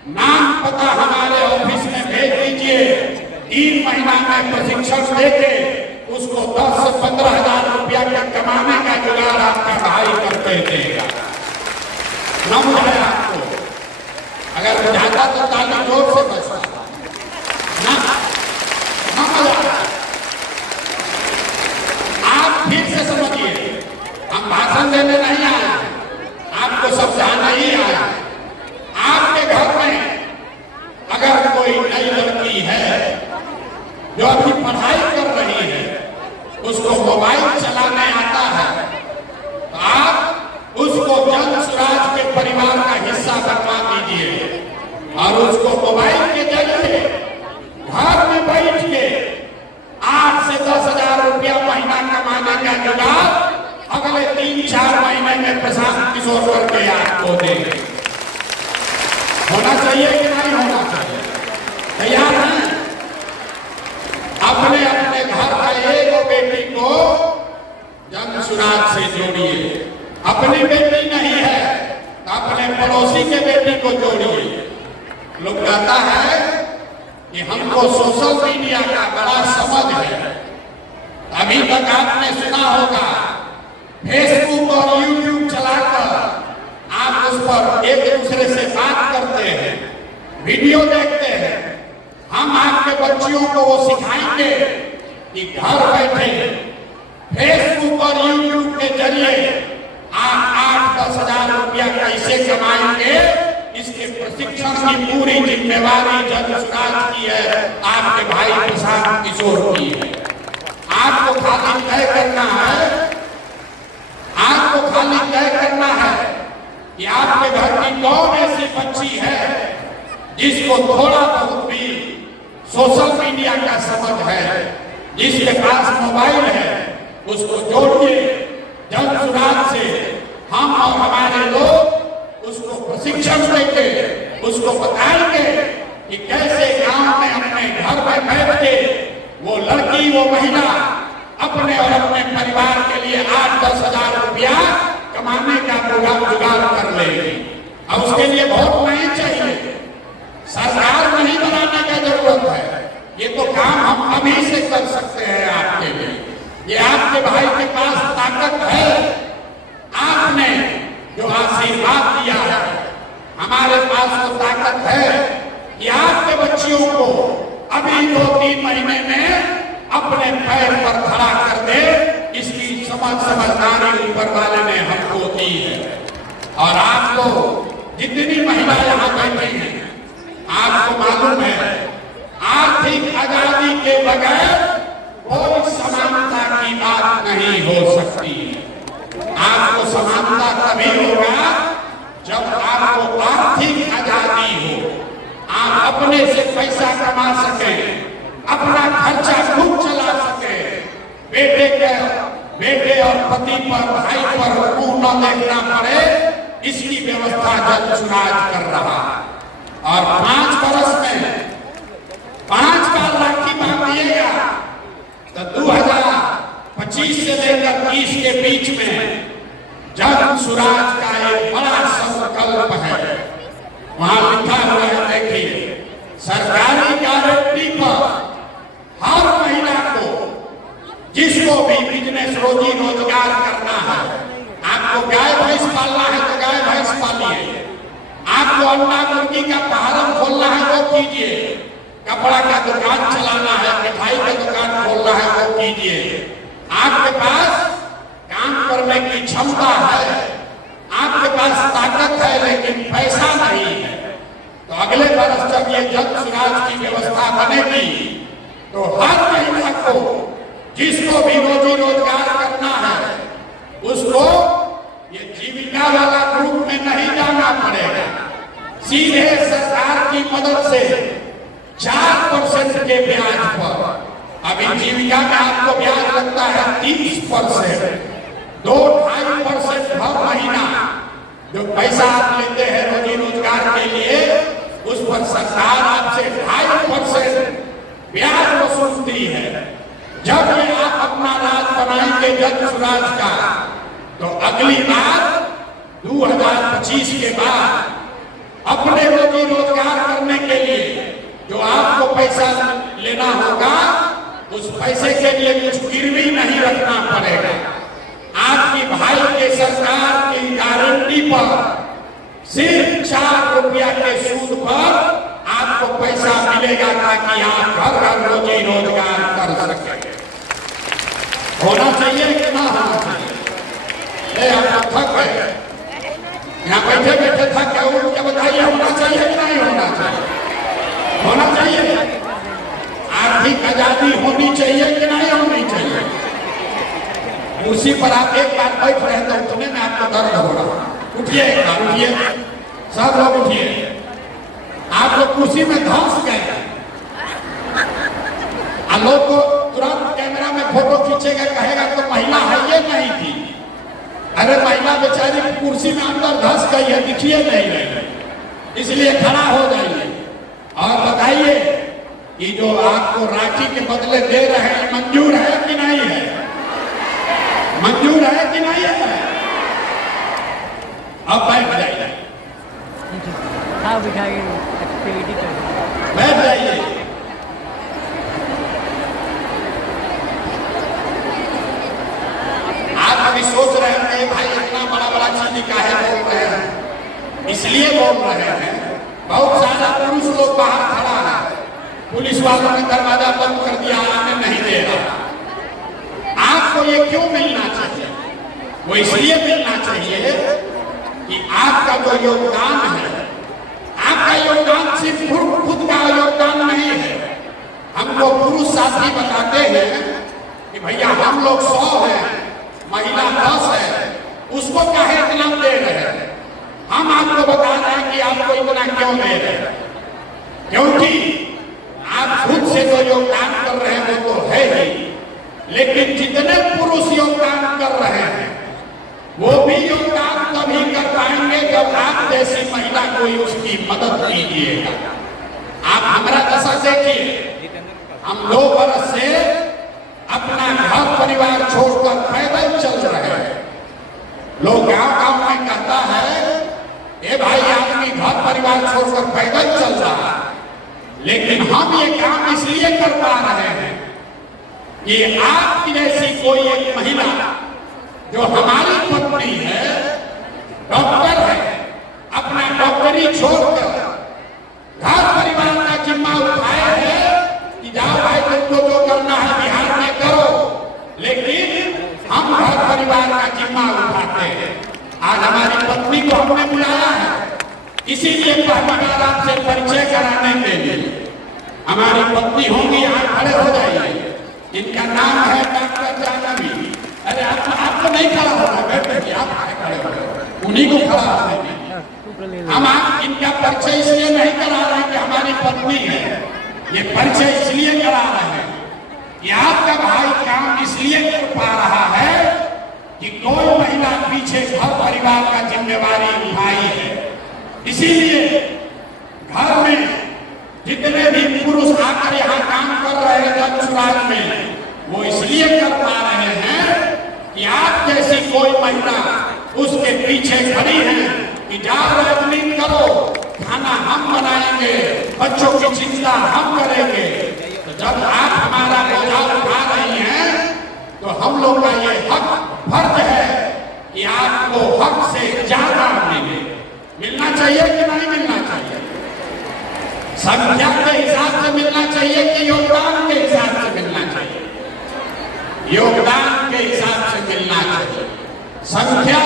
नाम पता हमारे ऑफिस में भेज दीजिए। 3 महीना में प्रशिक्षण देके उसको 10 से 15 हजार रुपया के कमाने का जुगाड़ आपका भाई करके देगा। न बुझाया आपको? अगर बुझाता तो ताली जोर से बजता ना, न मजा। आप फिर से समझिए, हम भाषण देने नहीं आए, आपको समझाना ही आया। आपके घर में अगर कोई नई लड़की है जो अभी पढ़ाई कर रही है, उसको मोबाइल चलाने आता है, तो आप उसको जन सुराज के परिवार का हिस्सा बनवा दीजिए और उसको मोबाइल के जरिए घर में बैठ के 8 से 10 हजार रुपया महीना कमाने का जुगाड़ अगले 3-4 महीने में प्रशांत किशोर करके आपको देंगे। होना चाहिए कि नहीं होना चाहिए? तैयार हैं? अपने अपने घर का एक बेटी को जन सुराज से जोड़िए। अपनी बेटी नहीं है तो अपने पड़ोसी के बेटी को जोड़िए। लोग कहता है कि हमको सोशल मीडिया का बड़ा समझ है। अभी तक आपने सुना होगा फेसबुक और यूट्यूब चलाकर आप उस पर एक दूसरे से बात करते हैं, वीडियो देखते हैं। हम आपके बच्चियों को वो सिखाएंगे कि घर बैठे फेसबुक और यूट्यूब के जरिए आप 8-10 हजार रुपया कैसे कमाएंगे, इसके प्रशिक्षण की पूरी जिम्मेवारी जन सुराज की है, आपके भाई प्रशांत किशोर की है। आपको खाली तय करना है, आपको खाली तय करना है कि आपके घर की कौन ऐसी बच्ची है जिसको थोड़ा बहुत भी सोशल मीडिया का समझ है, जिसके पास मोबाइल है, उसको जोड़िए जन सुराज से। हम और हमारे लोग उसको प्रशिक्षण देंगे, उसको बताएंगे कि कैसे गांव में अपने घर में बैठ के वो लड़की, वो महिला अपने और अपने परिवार के लिए 8-10 हजार रुपया कमाने का जुगाड़ कर लेगी। अब उसके लिए वोट नहीं चाहिए, सरकार नहीं बनाने का जरूरत है। ये तो काम हम अभी से कर सकते हैं आपके लिए। ये आपके भाई के पास ताकत है, आपने जो आशीर्वाद दिया है, हमारे पास वो ताकत है कि आपके बच्चियों को अभी 2-3 महीने में अपने पैर पर खड़ा कर दे। इसकी समझदारी ऊपर वाले ने हमको दी है। और आपको जितनी महिला यहाँ बैठी हैं, आपको मालूम है आर्थिक आजादी के बगैर कोई समानता की बात नहीं हो सकती। आपको समानता तभी होगा जब आपको आर्थिक आजादी हो, आप अपने से पैसा कमा सके, अपना खर्चा खुद चला सके, बेटे और पति पर, भाई पर मुंह न देखना पड़े, इसकी व्यवस्था जन सुराज कर रहा है। और 5 बरस में 5 बार राखी बांधिएगा तो 2025 से लेकर 30 के बीच में जन सुराज का एक बड़ा संकल्प है। वहां लिखा हुआ है, देखिए, सरकारी गारंटी पर हर महिला को, जिसको भी बिजनेस रोजी रोजगार करना है, आपको गाय भैंस पालना है तो गाय भैंस पालिए, आपको अंडा मुर्गी का फार्म खोलना है वो कीजिए, कपड़ा का दुकान चलाना है, मिठाई का दुकान खोलना है वो कीजिए। आपके पास काम करने की क्षमता है, आपके पास ताकत है, लेकिन पैसा नहीं है, तो अगले वर्ष जब ये जन सुराज की व्यवस्था बनेगी तो हर महिला को, जिसको भी रोजी रोजगार करना है, उसको ये जीविका वाला ग्रुप में नहीं जाना पड़ेगा। सीधे सरकार की मदद से 4% के ब्याज पर, अभी जीविका में आपको ब्याज लगता है 30%, 2-2.5% हर महीना जो पैसा आप लेते हैं रोजी रोजगार के लिए, उस पर सरकार आपसे 2.5% ब्याज वसूलती है। जब ये आप अपना राज बनाएंगे जन सुराज का, तो अगली बार 2025 के बाद अपने रोजी रोजगार जो आपको पैसा लेना होगा उस पैसे के लिए कुछ गिरवी नहीं रखना पड़ेगा। आपकी भाई के सरकार की गारंटी पर सिर्फ 4 रुपया के सूद पर आपको पैसा मिलेगा ताकि आप घर घर रोजी रोजगार कर सकें। होना चाहिए कि ना होना चाहिए? आप थक गए, यहाँ बैठे बैठे थक गए, उठ के बताइए होना चाहिए कि नहीं होना चाहिए? होना चाहिए। आर्थिक आजादी होनी चाहिए कि नहीं होनी चाहिए? उसी पर आप एक बार बैठ रहे तो उठने में आपको दर्द हो रहा। उठिए एक बार, उठिए, सब लोग उठिए। आप लोग कुर्सी में धंस गए। लोग को तुरंत कैमरा में फोटो खींचेगा, कहेगा तो महिला है ये नहीं थी। अरे महिला बेचारी कुर्सी में अंदर धंस गई है, दिखिए नहीं रही, इसलिए खड़ा हो जाइए और बताइए कि जो आपको राखी के बदले दे रहे हैं मंजूर है कि नहीं है? मंजूर है कि नहीं है? अब बैठ जाइए, बैठ जाइए। आप अभी सोच रहे हैं भाई इतना बड़ा बड़ा चीज काहे बोल रहे हैं? इसलिए बोल रहे हैं, बहुत सारा पुरुष लोग बाहर खड़ा है, पुलिस वालों ने दरवाजा बंद कर दिया, आने नहीं दे रहा। आपको ये क्यों मिलना चाहिए? वो इसलिए मिलना चाहिए कि आपका जो योगदान है, आपका योगदान सिर्फ खुद का योगदान नहीं है। हमको पुरुष साथी बताते हैं कि भैया हम लोग 100 हैं, महिला 10 है, उसको काहे इतना दे रहे हैं? हम आपको बता रहे हैं कि आपको इतना क्यों दे रहे हैं, क्योंकि आप खुद से जो योगदान कर रहे हैं वो तो है ही, लेकिन जितने पुरुष योगदान कर रहे हैं वो भी योगदान तभी कर पाएंगे जब आप जैसी महिला कोई उसकी मदद कीजिएगा। आप हमारा दशा देखिए, हम 2 बरस से अपना घर परिवार छोड़कर पैदल चल रहे हैं। लोग गांव-गांव में कहता है ए भाई आदमी घर परिवार छोड़कर पैदल चल रहा है, लेकिन हम ये काम इसलिए कर पा रहे हैं कि आपकी जैसी कोई एक महिला जो हमारी पत्नी है, डॉक्टर है, अपना डॉक्टरी छोड़कर घर परिवार का जिम्मा उठाए है कि जाओ भाई तुमको जो करना है बिहार में करो, लेकिन हम घर परिवार का जिम्मा उठाते हैं। आज हमारी पत्नी को हमने बुलाया है, इसीलिए पहली बार आपसे परिचय कराने के लिए। हमारी पत्नी होंगी, यहाँ खड़े हो जाइए। इनका नाम है डॉक्टर जानवी। अरे आपको नहीं खड़ा होना, बैठे आप खड़े हो, उन्हीं को खड़ा होने। हम आप इनका परिचय इसलिए नहीं करा रहे कि हमारी पत्नी है, ये परिचय इसलिए करा रहे हैं कि आपका भाई काम इसलिए कर पा रहा है कि कोई महिला पीछे घर परिवार का जिम्मेवारी उठाई है। इसीलिए घर में जितने भी पुरुष आकर यहाँ काम कर रहे हैं दक्षराज में, वो इसलिए कर पा रहे हैं कि आप जैसी कोई महिला उसके पीछे खड़ी है कि जाओ राजनीति करो, खाना हम बनाएंगे, बच्चों की चिंता हम करेंगे। तो जब आप हमारा बोझा उठा रही हैं तो हम लोग का ये हक फर्ज है कि आपको हक से ज्यादा मिलना चाहिए कि नहीं मिलना चाहिए? संख्या के हिसाब से मिलना चाहिए कि योगदान के हिसाब से मिलना चाहिए? योगदान के हिसाब से मिलना चाहिए। संख्या